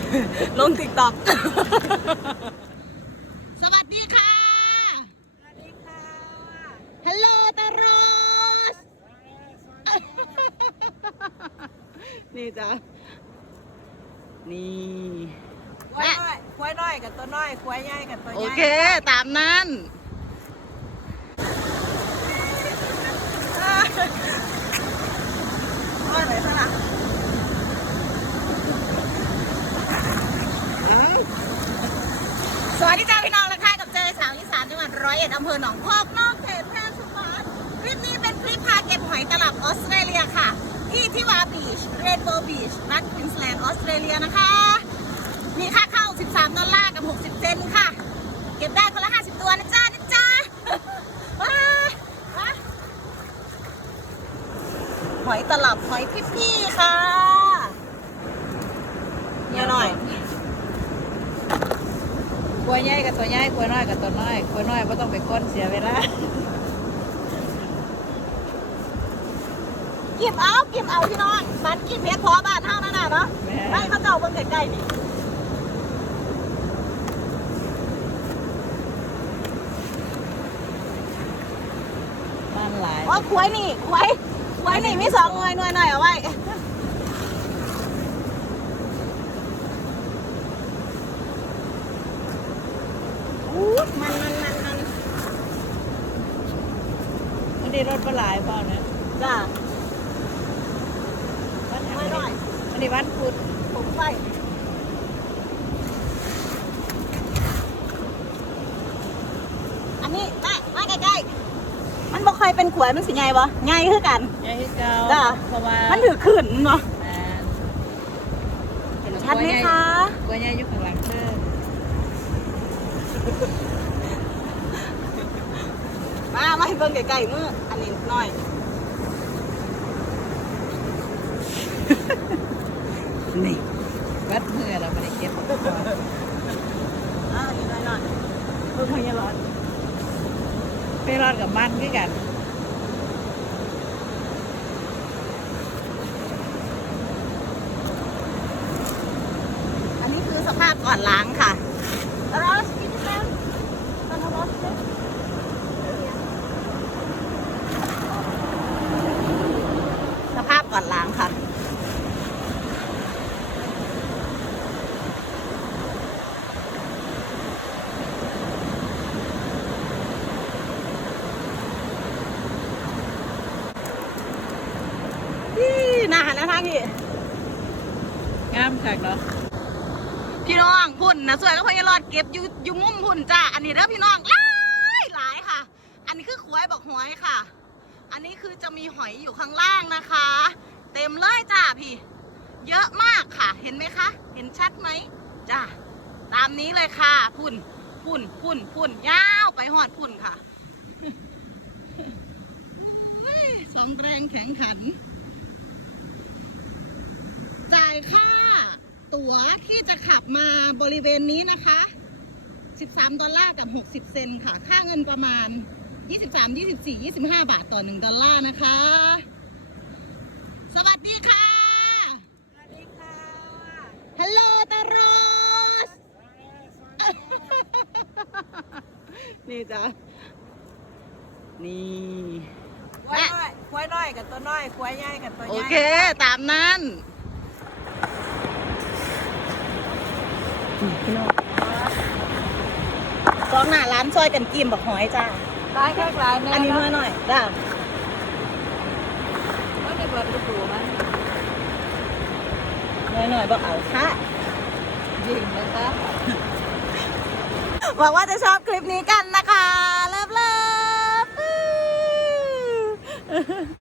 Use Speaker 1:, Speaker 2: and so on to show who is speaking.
Speaker 1: ลงติ๊กต็อกสวัสดีค่ะ
Speaker 2: สวัสดีค่ะ
Speaker 1: ฮัลโหลตาโรสนี่จ้ะนี่
Speaker 2: ควายน้อยกับตัวน้อยควายใหญ่กับตัวใหญ่
Speaker 1: โอเคตามนั้น
Speaker 2: ว่าไหนซะล่ะ
Speaker 1: สวัสดีจ้าพี่น้องและค่ะกับเจอสาวอีสานจังหวัดร้อยเอ็ดอำเภอหนองพอกนอกเขตแพร่ชุมพรคลิปนี้เป็นคลิปพาเก็บหอยตลับออสเตรเลียค่ะที่ทิวาบีชเรนโบว์บีชรัฐควีนสแลนด์ออสเตรเลียนะคะมีค่าเข้า$13กับ60 เซนต์ค่ะเก็บได้คนละ50ตัวนะจ๊ะว้าหอยตลับหอยพี่ๆค่ะเนี่ยหน่อย
Speaker 2: ควายใหญ่กับตัวใหญ่ควายน้อยกับตัวน้อยควายน้อยไม่ต้องไปก้นเสียเวลา
Speaker 1: เก็บเอาพี่น้องบ้านกินเพชรพอบ้านเท่านั้นน่ะเนาะไม่เขาเจ้าเบิ่งใกล้ๆนี่
Speaker 2: บ้านหลาย
Speaker 1: อ๋อควายนี่มี2หน่วยหน่อยเอาไว้
Speaker 2: มันได้รถปลายเปล่าเนี่ย
Speaker 1: จ้า
Speaker 2: ไม่น้อยมันได้บ้านพุด
Speaker 1: ผมไฟอันนี้มาใกล้ๆมันบ่ค่อยเป็นขวายมันสิใหญ่บ่ใหญ่คือกัน
Speaker 2: ใหญ่ที่เก่า
Speaker 1: จ้า
Speaker 2: เพราะว่า
Speaker 1: มันถือขึ้นเนาะเห็นชัดไหมคะ
Speaker 2: ควายใหญ่อยู่ข้างหลังเธอ
Speaker 1: มาให้เบิ่งใกล้ๆมืออันนี้หน่อยนี่
Speaker 2: วัดเมื่อเราไม่ได้เก็บ
Speaker 1: อันนี้หน่อยเบิ่งพยาร้อน
Speaker 2: ไปรอดกับมันคือกัน
Speaker 1: อันนี้คือสภาพก่อนล้างค่ะรอสกินแล้วสภาพก่อนล้างค่ะน่าหันนะทางพี่
Speaker 2: งามคักเนาะ
Speaker 1: พี่น้องพุ่นนะสวยก็พยารอดเก็บอยู่มุมพุ่นจ้าอันนี้เด้อพี่น้องหลายค่ะอันนี้คือขวายบอกหอยค่ะอันนี้คือจะมีหอยอยู่ข้างล่างนะคะ เต็มเลยจ้าพี่เยอะมากค่ะเห็นไหมคะเห็นชัดไหมจ้าตามนี้เลยค่ะพุ่นยาวไปหอดพุ่นค่ะสองแรงแข็งขันจ่ายค่าตั๋วที่จะขับมาบริเวณนี้นะคะ$13กับ60 เซนต์ค่ะค่าเงินประมาณ23 24 25 บาทต่อ$1นะคะสวัสดีค่ะ
Speaker 2: สวัสดีค่ะ
Speaker 1: ฮัลโหลตาโรสนี่จ้ะนี่
Speaker 2: ควายน้อยกับตัวน้อยควายใหญ่กับตัวใหญ่
Speaker 1: โอเคตามนั้นพี่น้องกองหน้าร้านซอยกันกิมบักหอยจ้า
Speaker 2: ร้ายแค่ร้ายเนี่ย
Speaker 1: อันนี้หน่อยจ้า
Speaker 2: ไม่ได้เปิดดูมัน
Speaker 1: หน่อยบอกเอาค่ะ
Speaker 2: ยิงนะคะ
Speaker 1: หวังว่าจะชอบคลิปนี้กันนะคะเลิฟ